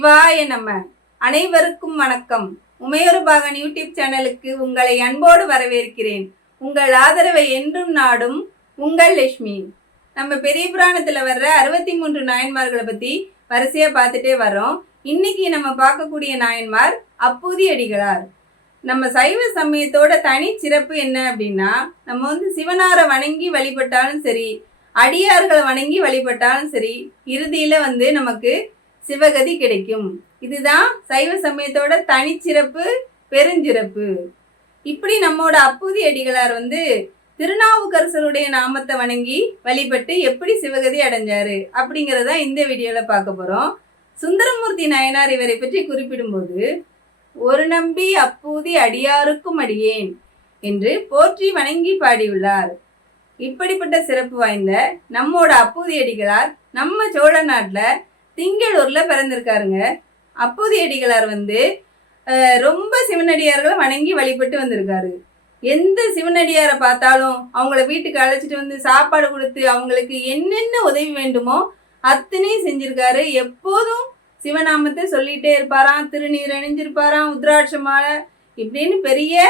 சிவாய நம்ம அனைவருக்கும் வணக்கம். உமையொரு பாகன் யூடியூப் சேனலுக்கு உங்களை அன்போடு வரவேற்கிறேன். உங்கள் ஆதரவை என்றும் நாடும் உங்கள் லட்சுமி. நம்ம பெரிய புராணத்தில் வர்ற அறுபத்தி மூன்று நாயன்மார்களை பற்றி வரிசையாக பார்த்துட்டே வரோம் இன்னைக்கு நம்ம பார்க்கக்கூடிய நாயன்மார் அப்பூதி அடிகளார் நம்ம சைவ சமயத்தோட தனி சிறப்பு என்ன அப்படின்னா நம்ம வந்து சிவனாரை வணங்கி வழிபட்டாலும் சரி அடியார்களை வணங்கி வழிபட்டாலும் சரி இறுதியில் வந்து நமக்கு சிவகதி கிடைக்கும். இதுதான் சைவ சமயத்தோட தனிச்சிறப்பு பெருஞ்சிறப்பு. இப்படி நம்மோட அப்பூதி அடிகளார் வந்து திருநாவுக்கரசருடைய நாமத்தை வணங்கி வழிபட்டு எப்படி சிவகதி அடைஞ்சாரு அப்படிங்கிறத இந்த வீடியோவில் பார்க்க போகிறோம் சுந்தரமூர்த்தி நாயனார் இவரை பற்றி குறிப்பிடும்போது ஒரு நம்பி அப்பூதி அடியாருக்கும் அடியேன் என்று போற்றி வணங்கி பாடியுள்ளார். இப்படிப்பட்ட சிறப்பு வாய்ந்த நம்மோட அப்பூதி அடிகளார் நம்ம சோழ நாட்டில் திங்களூரில் பிறந்திருக்காருங்க. அப்போதையடிகளார் வந்து ரொம்ப சிவனடியார்களை வணங்கி வழிபட்டு வந்திருக்காரு. எந்த சிவனடியாரை பார்த்தாலும் அவங்கள வீட்டுக்கு அழைச்சிட்டு வந்து சாப்பாடு கொடுத்து அவங்களுக்கு என்னென்ன உதவி வேண்டுமோ அத்தனையும் செஞ்சிருக்காரு. எப்போதும் சிவநாமத்தை சொல்லிகிட்டே இருப்பாராம். திருநீர் அணிஞ்சிருப்பாராம். உத்ராட்ச மாலை இப்படின்னு பெரிய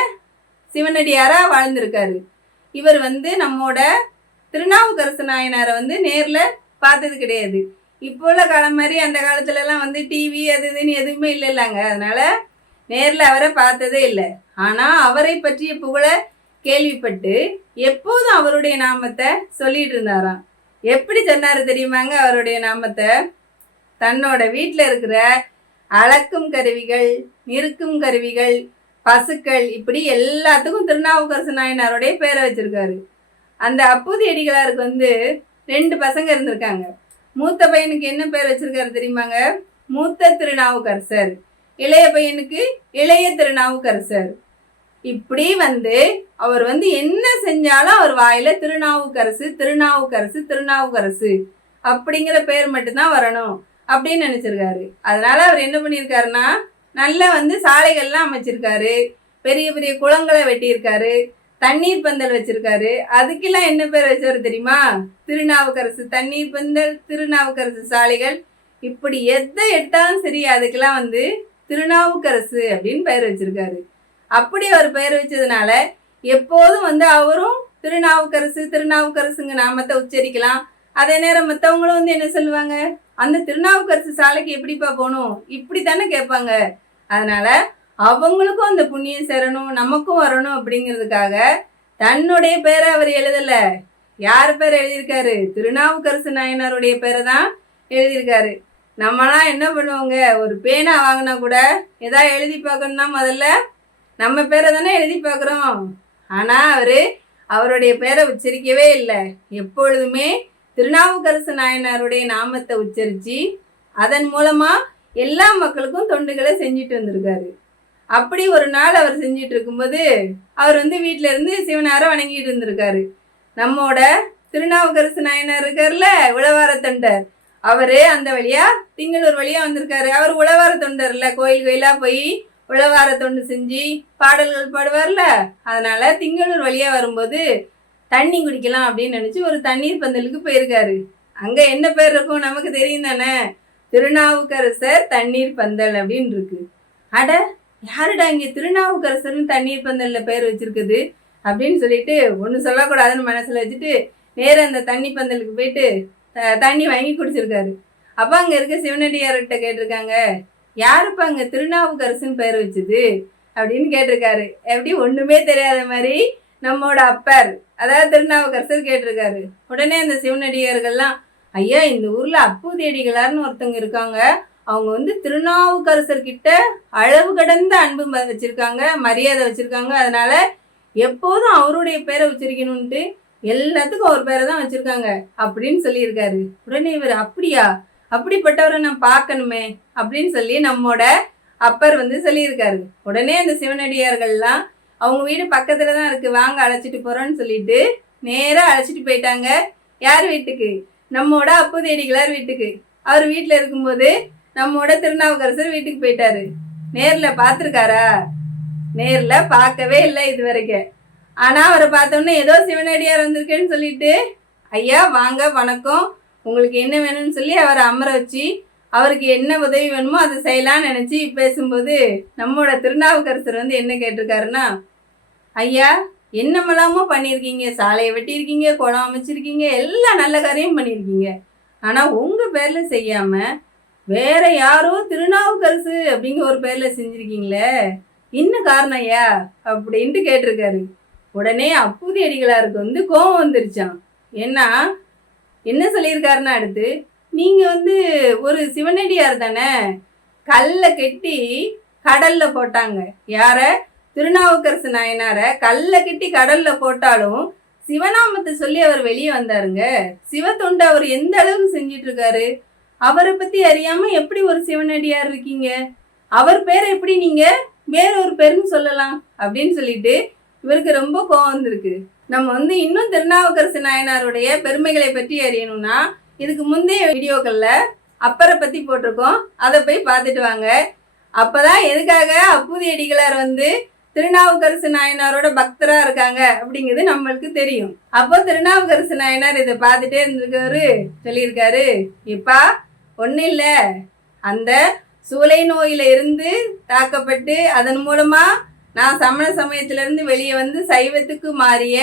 சிவனடியாராக வாழ்ந்திருக்காரு. இவர் வந்து நம்மோட திருநாவுக்கரசு நாயனாரை வந்து நேரில் பார்த்தது கிடையாது. இப்போ உள்ள காலம் மாதிரி அந்த காலத்துலலாம் வந்து டிவி அது இதுன்னு எதுவுமே இல்லைல்லாங்க. அதனால நேரில் அவரை பார்த்ததே இல்லை. ஆனால் அவரை பற்றிய புகழ கேள்விப்பட்டு எப்போதும் அவருடைய நாமத்தை சொல்லிட்டு இருந்தாராம். எப்படி சொன்னார் தெரியுமாங்க? அவருடைய நாமத்தை. தன்னோட வீட்டில் இருக்கிற அளக்கும் கருவிகள் நிறுக்கும் கருவிகள் பசுக்கள் இப்படி எல்லாத்துக்கும் திருநாவுக்கரசு நாயனாருடைய பேரை வச்சிருக்காரு. அந்த அப்பூதி அடிகளாருக்கு வந்து ரெண்டு பசங்க இருந்திருக்காங்க. மூத்த பையனுக்கு என்ன பேர் வச்சிருக்காரு தெரியுமாங்க? மூத்த திருநாவுக்கரசர். இளைய பையனுக்கு இளைய திருநாவுக்கரசர். இப்படி வந்து அவர் வந்து என்ன செஞ்சாலும் அவர் வாயில திருநாவுக்கரசு திருநாவுக்கரசு திருநாவுக்கரசு அப்படிங்கிற பேர் மட்டும்தான் வரணும் அப்படின்னு நினைச்சிருக்காரு. அதனால அவர் என்ன பண்ணியிருக்காருன்னா நல்லா வந்து சாலைகள்லாம் அமைச்சிருக்காரு. பெரிய பெரிய குளங்களை வெட்டியிருக்காரு. தண்ணீர் பந்தல் வச்சிருக்காரு. அதுக்கெல்லாம் என்ன பேர் வச்சாரு தெரியுமா? திருநாவுக்கரசு தண்ணீர் பந்தல் திருநாவுக்கரசு சாலைகள். இப்படி எதை எடுத்தாலும் சரி அதுக்கெல்லாம் வந்து திருநாவுக்கரசு அப்படின்னு பெயர் வச்சிருக்காரு. அப்படி அவர் பெயர் வச்சதுனால எப்போதும் வந்து அவரும் திருநாவுக்கரசு திருநாவுக்கரசுங்க நாமத்தை உச்சரிக்கலாம். அதே நேரம் மற்றவங்களும் வந்து என்ன சொல்லுவாங்க? அந்த திருநாவுக்கரசு சாலைக்கு எப்படிப்பா போகணும்? இப்படி தானே கேட்பாங்க. அதனால அவங்களுக்கும் அந்த புண்ணியம் சேரணும் நமக்கும் வரணும் அப்படிங்கிறதுக்காக தன்னுடைய பேரை அவர் எழுதலை. யார் பேர் எழுதியிருக்காரு? திருநாவுக்கரசு நாயனாருடைய பேரை தான் எழுதியிருக்காரு. நம்மலாம் என்ன பண்ணுவோங்க? ஒரு பேனா வாங்கினா கூட எதா எழுதி பார்க்கணும்னா முதல்ல நம்ம பேரை தானே எழுதி பார்க்குறோம். ஆனால் அவர் அவருடைய பேரை உச்சரிக்கவே இல்லை. எப்பொழுதுமே திருநாவுக்கரசு நாயனாருடைய நாமத்தை உச்சரித்து அதன் மூலமாக எல்லா மக்களுக்கும் தொண்டுகளை செஞ்சுட்டு வந்திருக்காரு. அப்படி ஒரு நாள் அவர் செஞ்சிட்டு இருக்கும்போது அவர் வந்து வீட்டில இருந்து சிவனார வணங்கிட்டு இருந்திருக்காரு. நம்மோட திருநாவுக்கரசு நாயனார் இருக்கார்ல உழவார தொண்டர். அவரு அந்த வழியா திங்களூர் வழியா வந்திருக்காரு. அவர் உழவார தொண்டர்ல கோயில் கோயிலா போய் உழவார தொண்டு செஞ்சு பாடல்கள் பாடுவார்ல. அதனால திங்களூர் வழியா வரும்போது தண்ணி குடிக்கலாம் அப்படின்னு நினச்சி ஒரு தண்ணீர் பந்தலுக்கு போயிருக்காரு. அங்கே என்ன பேர் இருக்கும் நமக்கு தெரியும் தானே? திருநாவுக்கரசர் தண்ணீர் பந்தல் அப்படின்னு இருக்கு. அட யாருடா இங்கே திருநாவுக்கரசர்னு தண்ணீர் பந்தலில் பேர் வச்சிருக்குது அப்படின்னு சொல்லிட்டு ஒன்றும் சொல்லக்கூடாதுன்னு மனசில் வச்சுட்டு நேராக அந்த தண்ணி பந்தலுக்கு போயிட்டு த- தண்ணி வாங்கி குடிச்சிருக்காரு. அப்போ அங்கே இருக்க சிவனடியார்கிட்ட கேட்டிருக்காங்க யாருப்பா அங்கே திருநாவுக்கரசுன்னு பேர் வச்சுது? அப்படின்னு கேட்டிருக்காரு. எப்படி? ஒன்றுமே தெரியாத மாதிரி நம்மோட அப்பர் அதாவது திருநாவுக்கரசர் கேட்டிருக்காரு. உடனே அந்த சிவனடியார்கள்லாம் ஐயா இந்த ஊரில் அப்பூதியடிகளார்னு ஒருத்தவங்க இருக்காங்க. அவங்க வந்து திருநாவுக்கரசர் கிட்ட அளவு கடந்த அன்பு வச்சிருக்காங்க மரியாதை வச்சிருக்காங்க. அதனால எப்போதும் அவருடைய பேரை உச்சரிக்கணும்ட்டு எல்லாத்துக்கும் அவர் பேரை தான் வச்சிருக்காங்க அப்படின்னு சொல்லியிருக்காரு. உடனே இவர் அப்படியா? அப்படிப்பட்டவரை நான் பார்க்கணுமே அப்படின்னு சொல்லி நம்மோட அப்பர் வந்து சொல்லியிருக்காரு. உடனே அந்த சிவனடியார்கள்லாம் அவங்க வீடு பக்கத்துல தான் இருக்கு வாங்க அழைச்சிட்டு போறோம்னு சொல்லிட்டு நேராக அழைச்சிட்டு போயிட்டாங்க. யார் வீட்டுக்கு? நம்மோட அப்போதேடிகளார் வீட்டுக்கு. அவர் வீட்டில் இருக்கும்போது நம்மோட திருநாவுக்கரசர் வீட்டுக்கு போயிட்டாரு. நேரில் பார்த்துருக்காரா? நேரில் பார்க்கவே இல்லை இது வரைக்கும் ஆனால் அவரை பார்த்தோன்னே ஏதோ சிவனடியார் வந்திருக்கேன்னு சொல்லிட்டு ஐயா வாங்க வணக்கம். உங்களுக்கு என்ன வேணும்னு சொல்லி அவரை அமர வச்சு அவருக்கு என்ன உதவி வேணுமோ அதை செய்யலாம்னு நினச்சி பேசும்போது நம்மளோட திருநாவுக்கரசர் வந்து என்ன கேட்டிருக்காருன்னா ஐயா என்னமெல்லாமோ பண்ணியிருக்கீங்க. சாலையை வெட்டியிருக்கீங்க குளம் அமைச்சிருக்கீங்க எல்லா நல்ல காரியம் பண்ணியிருக்கீங்க. ஆனால் உங்கள் பேரில் செய்யாமல் வேற யாரோ திருநாவுக்கரசு அப்படிங்கிற ஒரு பேர்ல செஞ்சிருக்கீங்களே. என்ன காரணம் ஐயா? அப்படின்ட்டு கேட்டிருக்காரு. உடனே அப்பூதி அடிகளாருக்கு வந்து கோபம் வந்துருச்சான் ஏன்னா என்ன சொல்லியிருக்காருன்னா அடுத்து நீங்கள் வந்து ஒரு சிவனடியார் தானே கல்லை கெட்டி கடல்ல போட்டாங்க. யார? திருநாவுக்கரசு நாயனார கல்லை கெட்டி கடல்ல போட்டாலும் சிவநாமத்தை சொல்லி அவர் வெளியே வந்தாருங்க. சிவத்தொண்டு அவர் எந்த அளவுக்கு செஞ்சிட்டு இருக்காரு அவரை பத்தி அறியாம எப்படி ஒரு சிவனடியார் இருக்கீங்க? அவர் பேரை எப்படி நீங்க வேற ஒரு பேருன்னு சொல்லலாம் அப்படின்னு சொல்லிட்டு இவருக்கு ரொம்ப கோவம் வந்திருக்கு. நம்ம வந்து இன்னும் திருநாவுக்கரசு நாயனாருடைய பெருமைகளை பற்றி அறியணும்னா இதுக்கு முந்தைய வீடியோக்களில் அப்பரை பற்றி போட்டிருக்கோம். அதை போய் பார்த்துட்டு வாங்க. அப்போதான் எதுக்காக அப்பூதி அடிகளார் வந்து திருநாவுக்கரசு நாயனாரோட பக்தராக இருக்காங்க அப்படிங்கிறது நம்மளுக்கு தெரியும். அப்போ திருநாவுக்கரசு நாயனார் இதை பார்த்துட்டே இருந்திருக்காரு சொல்லியிருக்காரு. இப்பா ஒன்றும் இல்லை. அந்த சூளை நோயில் இருந்து தாக்கப்பட்டு அதன் மூலமாக நான் சமண சமயத்திலேருந்து வெளியே வந்து சைவத்துக்கு மாறிய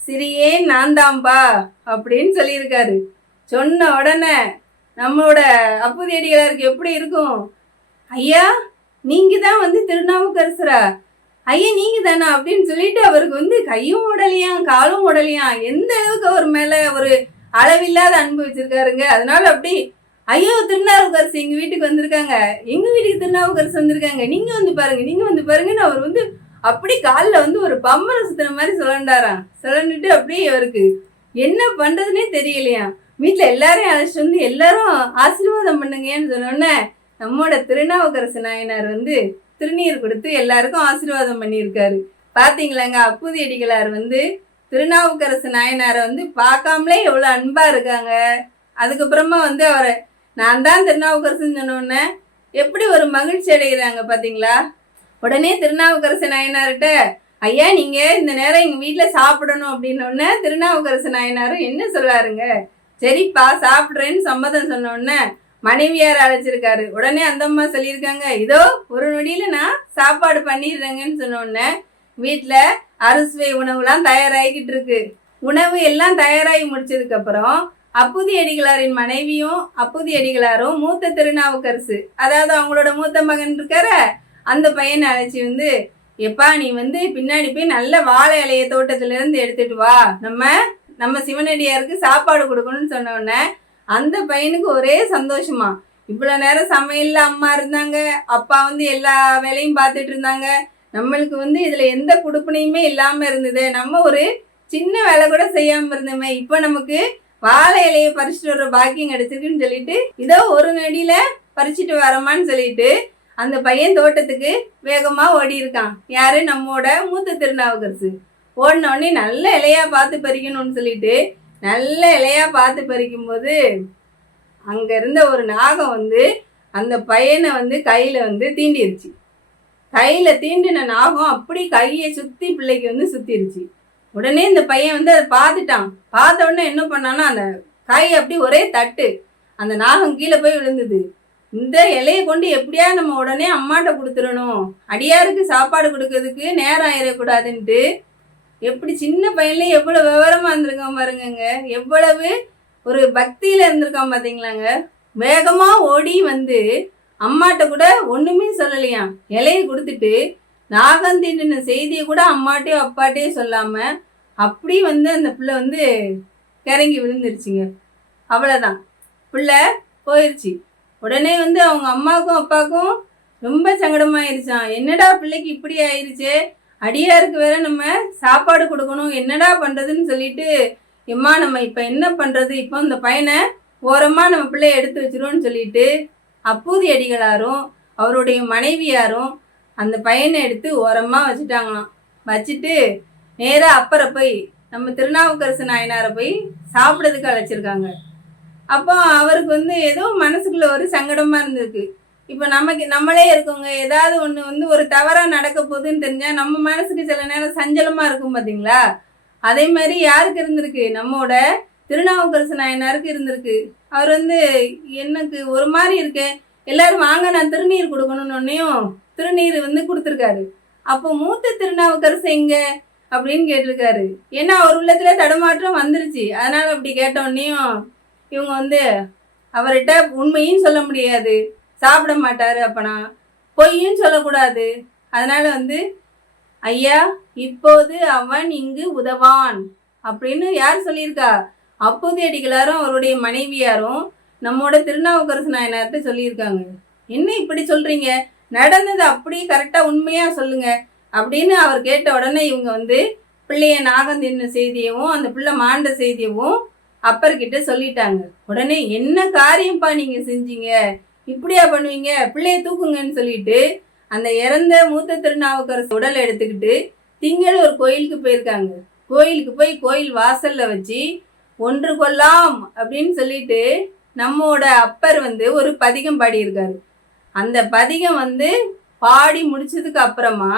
சிறியே நான் அப்படின்னு சொல்லியிருக்காரு. சொன்ன உடனே நம்மளோட அப்புதியடிகளாருக்கு எப்படி இருக்கும்? ஐயா நீங்க தான் வந்து திருநாவுக்கரசரா? ஐயா நீங்க தானா அப்படின்னு சொல்லிட்டு அவருக்கு வந்து கையும் உடலையாம் காலும் உடலையாம் எந்த அளவுக்கு அவர் மேல ஒரு அளவில்லாத அன்பு வச்சிருக்காருங்க. அதனால அப்படி ஐயோ திருநாவுக்கரசு எங்க வீட்டுக்கு வந்திருக்காங்க. எங்க வீட்டுக்கு திருநாவுக்கரசு வந்திருக்காங்க. நீங்க வந்து பாருங்க நீங்க வந்து பாருங்கன்னு அவர் வந்து அப்படி காலில் வந்து ஒரு பம்பரை சுத்துன மாதிரி சுழண்டாராம். சுழண்டுட்டு அப்படியே அவருக்கு என்ன பண்ணுறதுனே தெரியலையா வீட்டில் எல்லாரையும் அழைச்சிட்டு வந்து எல்லாரும் ஆசீர்வாதம் பண்ணுங்கன்னு சொன்னோன்னே நம்மோட திருநாவுக்கரசு நாயனார் வந்து திருநீர் கொடுத்து எல்லாருக்கும் ஆசீர்வாதம் பண்ணியிருக்காரு. பார்த்தீங்களாங்க அப்புதியடிகளார் வந்து திருநாவுக்கரசு நாயனாரை வந்து பார்க்காமலே எவ்வளோ அன்பாக இருக்காங்க. அதுக்கப்புறமா வந்து அவரை நான் தான் திருநாவுக்கரசுன்னு சொன்னோடனே எப்படி ஒரு மகிழ்ச்சி அடைகிறாங்க பார்த்தீங்களா உடனே திருநாவுக்கரசு நாயனார்கிட்ட ஐயா நீங்கள் இந்த நேரம் எங்கள் வீட்டில் சாப்பிடணும் அப்படின்னோடனே திருநாவுக்கரசு நாயனாரும் என்ன சொல்லாருங்க சரிப்பா சாப்பிட்றேன்னு சம்மதம் சொன்னோடனே மனைவியார் அழைச்சிருக்காரு. உடனே அந்த அம்மா சொல்லியிருக்காங்க இதோ ஒரு நொடியில் நான் சாப்பாடு பண்ணிடுறேங்கன்னு சொன்னோடனே வீட்டில் அறுசுவை உணவுலாம் தயாராகிக்கிட்டு இருக்கு. உணவு எல்லாம் தயாராகி முடிச்சதுக்கப்புறம் அப்புதி அடிகளாரின் மனைவியும் அப்புதி அடிகளாரும் மூத்த திருநாவுக்கரசு. அதாவது அவங்களோட மூத்த மகன் இருக்கார அந்த பையனை அழைச்சி வந்து எப்பா நீ வந்து பின்னாடி போய் நல்ல வாழை இலைய தோட்டத்துல இருந்து எடுத்துட்டு வா. நம்ம நம்ம சிவனடியாருக்கு சாப்பாடு கொடுக்கணும்னு சொன்ன உடனே அந்த பையனுக்கு ஒரே சந்தோஷமா. இவ்வளோ நேரம் சமையல்ல அம்மா இருந்தாங்க அப்பா வந்து எல்லா வேலையும் பார்த்துட்டு இருந்தாங்க. நம்மளுக்கு வந்து இதுல எந்த குடுப்பினையுமே இல்லாம இருந்தது. நம்ம ஒரு சின்ன வேலை கூட செய்யாம இருந்தோமே. இப்போ நமக்கு வாழை இலையை பறிச்சுட்டு வர்ற பாக்கியம் கிடைச்சிருக்குன்னு சொல்லிட்டு இதோ ஒரு நடியில பறிச்சுட்டு வரமான்னு சொல்லிட்டு அந்த பையன் தோட்டத்துக்கு வேகமா ஓடி இருக்கான். யாரு? நம்மோட மூத்த திருநாவுக்கரசு. ஓடின உடனே நல்ல இலையா பார்த்து பறிக்கணும்னு சொல்லிட்டு நல்ல இலையா பார்த்து பறிக்கும்போது அங்க இருந்த ஒரு நாகம் வந்து அந்த பையனை வந்து கையில வந்து தீண்டிருச்சு. கையில தீண்டின நாகம் அப்படி கையை சுத்தி பிள்ளைக்கு வந்து சுத்திருச்சு. உடனே இந்த பையன் வந்து அதை பார்த்துட்டான். பார்த்த உடனே என்ன பண்ணான்னா அந்த காய் அப்படி ஒரே தட்டு அந்த நாகம் கீழே போய் விழுந்தது. இந்த இலையை கொண்டு எப்படியா நம்ம உடனே அம்மாட்ட கொடுத்துடணும். அடியாருக்கு சாப்பாடு கொடுக்கறதுக்கு நேரம் ஆயிடக்கூடாதுன்ட்டு எப்படி சின்ன பையன்ல எவ்வளோ விவரமாக இருந்திருக்கான் பாருங்கங்க. எவ்வளவு ஒரு பக்தியில் இருந்திருக்கான் பார்த்தீங்களாங்க வேகமாக ஓடி வந்து அம்மாட்ட கூட ஒன்றுமே சொல்லலையாம். இலையை கொடுத்துட்டு நாகந்தின்னு செய்தியை கூட அம்மாட்டையோ அப்பாட்டையோ சொல்லாம அப்படி வந்து அந்த பிள்ளை வந்து கிறங்கி விழுந்துருச்சுங்க. அவ்வளோதான் பிள்ளை போயிடுச்சு உடனே வந்து அவங்க அம்மாவுக்கும் அப்பாவுக்கும் ரொம்ப சங்கடமாயிருச்சான் என்னடா பிள்ளைக்கு இப்படி ஆயிருச்சே? அடியாருக்கு வேற நம்ம சாப்பாடு கொடுக்கணும். என்னடா பண்ணுறதுன்னு சொல்லிட்டு எம்மா நம்ம இப்போ என்ன பண்ணுறது இப்போ இந்த பையனை ஓரமாக நம்ம பிள்ளைய எடுத்து வச்சிருவோன்னு சொல்லிட்டு அப்பூதி அடிகளாரும் அவருடைய மனைவியாரும் அந்த பையனை எடுத்து ஓரமாக வச்சுட்டாங்களாம். வச்சுட்டு நேராக அப்பரை போய் நம்ம திருநாவுக்கரசு நாயனாரை போய் சாப்பிட்றதுக்கு அழைச்சிருக்காங்க. அப்போ அவருக்கு வந்து ஏதோ மனசுக்குள்ள ஒரு சங்கடமாக இருந்திருக்கு. இப்போ நமக்கு நம்மளே இருக்கோங்க. ஏதாவது ஒன்று வந்து ஒரு தவறாக நடக்க போகுதுன்னு தெரிஞ்சால் நம்ம மனசுக்கு சில நேரம் சஞ்சலமாக இருக்கும் பார்த்தீங்களா அதே மாதிரி யாருக்கு இருந்திருக்கு? நம்மோட திருநாவுக்கரசு நாயனாருக்கு இருந்திருக்கு. அவர் வந்து எனக்கு ஒரு மாதிரி இருக்கேன். எல்லாரும் வாங்க நான் திருநீர் கொடுக்கணும்னு உடனேயும் திருநீர் வந்து கொடுத்துருக்காரு. அப்போ மூத்த திருநாவுக்கரசு எங்க? அப்படின்னு கேட்டிருக்காரு. ஏன்னா அவர் உள்ளத்துல தடுமாற்றம் வந்துருச்சு. அதனால அப்படி கேட்டோன்னையும் இவங்க வந்து அவர்கிட்ட உண்மையும் சொல்ல முடியாது. சாப்பிட மாட்டாரு அப்பனா. பொய்யும் சொல்லக்கூடாது. அதனால வந்து ஐயா இப்போது அவன் இங்கு உதவான். அப்படின்னு யார் சொல்லியிருக்கா? அப்போது அடிகளாரும் அவருடைய மனைவியாரும் நம்மோட திருநாவுக்கரசு நாயனார்கிட்ட சொல்லியிருக்காங்க. என்ன இப்படி சொல்றீங்க? நடந்தது அப்படியே கரெக்டாக உண்மையாக சொல்லுங்க. அப்படின்னு அவர் கேட்ட உடனே இவங்க வந்து பிள்ளைய நாகம் தின்ன செய்தியவும் அந்த பிள்ளை மாண்ட செய்தியவும் அப்பர்கிட்ட சொல்லிட்டாங்க. உடனே என்ன காரியம்ப்பா நீங்கள் செஞ்சீங்க? இப்படியா பண்ணுவீங்க? பிள்ளைய தூக்குங்கன்னு சொல்லிட்டு அந்த இறந்த மூத்த திருநாவுக்கரசு உடல் எடுத்துக்கிட்டு திங்கள் ஒரு கோயிலுக்கு போயிருக்காங்க. கோயிலுக்கு போய் கோயில் வாசல்ல வச்சு ஒன்று கொல்லாம் அப்படின்னு சொல்லிட்டு நம்மோட அப்பர் வந்து ஒரு பதிகம் பாடியிருக்காரு. அந்த பதிகம் வந்து பாடி முடிச்சதுக்கு அப்புறமா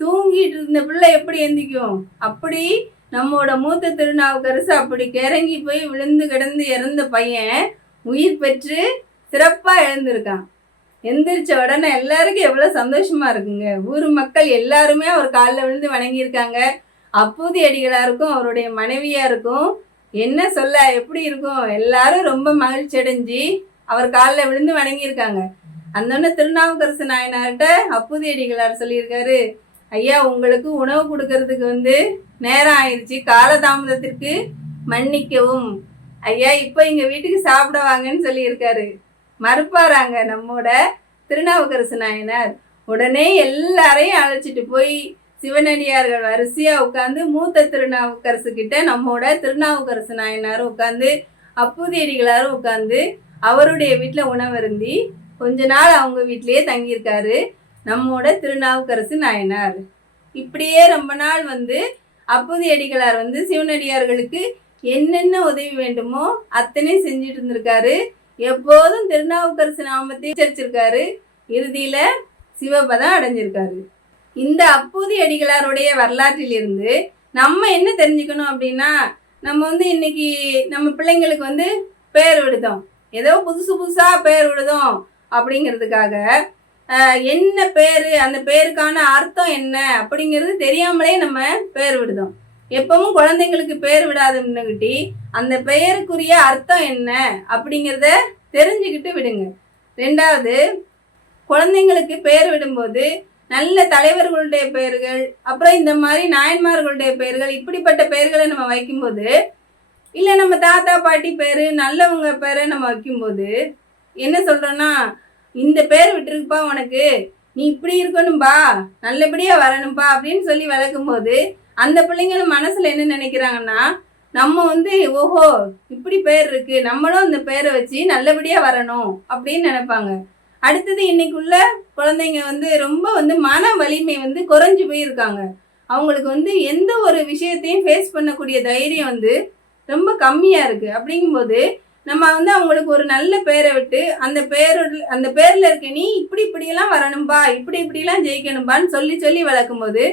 தூங்கிட்டு இருந்த பிள்ளை எப்படி எந்திக்கும்? அப்படி நம்மோட மூத்த திருநாவுக்கரசு அப்படி கிறங்கி போய் விழுந்து கிடந்து இறந்த பையன் உயிர் பெற்று சிறப்பாக எழுந்திருக்கான். எந்திரிச்ச உடனே எல்லாருக்கும் எவ்வளோ சந்தோஷமா இருக்குங்க. ஊர் மக்கள் எல்லாருமே அவர் காலில் விழுந்து வணங்கியிருக்காங்க. அப்பூதி அடிகளாருக்கும் அவருடைய மனைவியாருக்கும் என்ன சொல்ல எப்படி இருக்கும்? எல்லாரும் ரொம்ப மகிழ்ச்சி அடைஞ்சு அவர் காலில் விழுந்து வணங்கியிருக்காங்க. அந்தொன்னு திருநாவுக்கரசு நாயனார்கிட்ட அப்புதியடிகளார் சொல்லியிருக்காரு ஐயா உங்களுக்கு உணவு கொடுக்கறதுக்கு வந்து நேரம் ஆயிடுச்சு காலதாமதத்திற்கு மன்னிக்கவும். ஐயா இப்போ எங்கள் வீட்டுக்கு சாப்பிட வாங்கன்னு சொல்லியிருக்காரு. மறுப்பாராங்க நம்மோட திருநாவுக்கரசு நாயனார். உடனே எல்லாரையும் அழைச்சிட்டு போய் சிவனடியார்கள் வரிசையாக உட்காந்து மூத்த திருநாவுக்கரசு கிட்ட நம்மோட திருநாவுக்கரசு நாயனாரும் உட்காந்து அப்பூதியடிகளாரும் உட்காந்து அவருடைய வீட்டில் உணவருந்தி கொஞ்ச நாள் அவங்க வீட்டிலேயே தங்கியிருக்காரு. நம்மோட திருநாவுக்கரசு நாயனார். இப்படியே ரொம்ப நாள் வந்து அப்போது அடிகளார் வந்து சிவனடியார்களுக்கு என்னென்ன உதவி வேண்டுமோ அத்தனை செஞ்சுட்டு இருந்திருக்காரு எப்போதும் திருநாவுக்கரசு நாமத்தை உச்சரிச்சிருக்காரு இறுதியில சிவபதம் அடைஞ்சிருக்காரு. இந்த அப்பூதி அடிகளாருடைய வரலாற்றிலிருந்து நம்ம என்ன தெரிஞ்சுக்கணும் அப்படின்னா நம்ம வந்து இன்னைக்கு நம்ம பிள்ளைங்களுக்கு வந்து பேர் விடுதோம். ஏதோ புதுசு புதுசாக பேர் விடுதோம். அப்படிங்கிறதுக்காக என்ன பேர் அந்த பேருக்கான அர்த்தம் என்ன அப்படிங்கிறது தெரியாமலே நம்ம பேர் விடுதோம். எப்பவும் குழந்தைங்களுக்கு பேர் விடாதுன்னுகிட்டி அந்த பெயருக்குரிய அர்த்தம் என்ன அப்படிங்கிறத தெரிஞ்சுக்கிட்டு விடுங்க. ரெண்டாவது குழந்தைங்களுக்கு பேர் விடும்போது நல்ல தலைவர்களுடைய பெயர்கள் அப்புறம் இந்த மாதிரி நாயன்மார்களுடைய பெயர்கள் இப்படிப்பட்ட பெயர்களை நம்ம வைக்கும்போது இல்லை நம்ம தாத்தா பாட்டி பேர் நல்லவங்க பேரை நம்ம வைக்கும்போது என்ன சொல்கிறோன்னா இந்த பேர் விட்டுருக்குப்பா உனக்கு. நீ இப்படி இருக்கணும்பா நல்லபடியாக வரணும்பா அப்படின்னு சொல்லி விளக்கும்போது அந்த பிள்ளைங்களும் மனசில் என்ன நினைக்கிறாங்கன்னா நம்ம வந்து ஓஹோ இப்படி பேர் இருக்கு நம்மளும் இந்த பேரை வச்சு நல்லபடியாக வரணும் அப்படின்னு நினைப்பாங்க. அடுத்தது இன்னைக்குள்ள குழந்தைங்க வந்து ரொம்ப வந்து மன வலிமை வந்து குறைஞ்சு போயிருக்காங்க. அவங்களுக்கு வந்து எந்த ஒரு விஷயத்தையும் ஃபேஸ் பண்ணக்கூடிய தைரியம் வந்து ரொம்ப கம்மியாக இருக்குது அப்படிங்கும்போது நம்ம வந்து அவங்களுக்கு ஒரு நல்ல பேரை விட்டு அந்த பேரோட அந்த பேரில் இருக்க நீ இப்படி இப்படியெல்லாம் வரணும்பா இப்படி இப்படிலாம் ஜெயிக்கணும்பான்னு சொல்லி சொல்லி வளர்க்கும்போது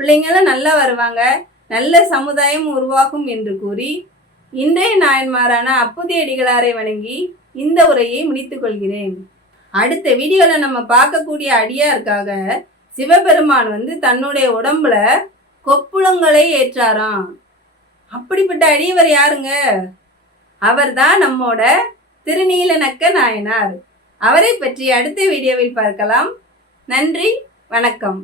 பிள்ளைங்களும் நல்லா வருவாங்க நல்ல சமுதாயம் உருவாகும் என்று கூறி இன்றைய நாயன்மாரான அப்புதிய அடிகளாரை வணங்கி இந்த உரையை முடித்துக் கொள்கிறேன். அடுத்த வீடியோவில் நம்ம பார்க்கக்கூடிய அடியாருக்காக சிவபெருமான் வந்து தன்னுடைய உடம்புல கொப்புளங்களை ஏற்றாராம். அப்படிப்பட்ட அடியவர் யாருங்க? அவர்தான் நம்மோட திருநீலநக்க நாயனார். அவரை பற்றி அடுத்த வீடியோவில் பார்க்கலாம். நன்றி வணக்கம்.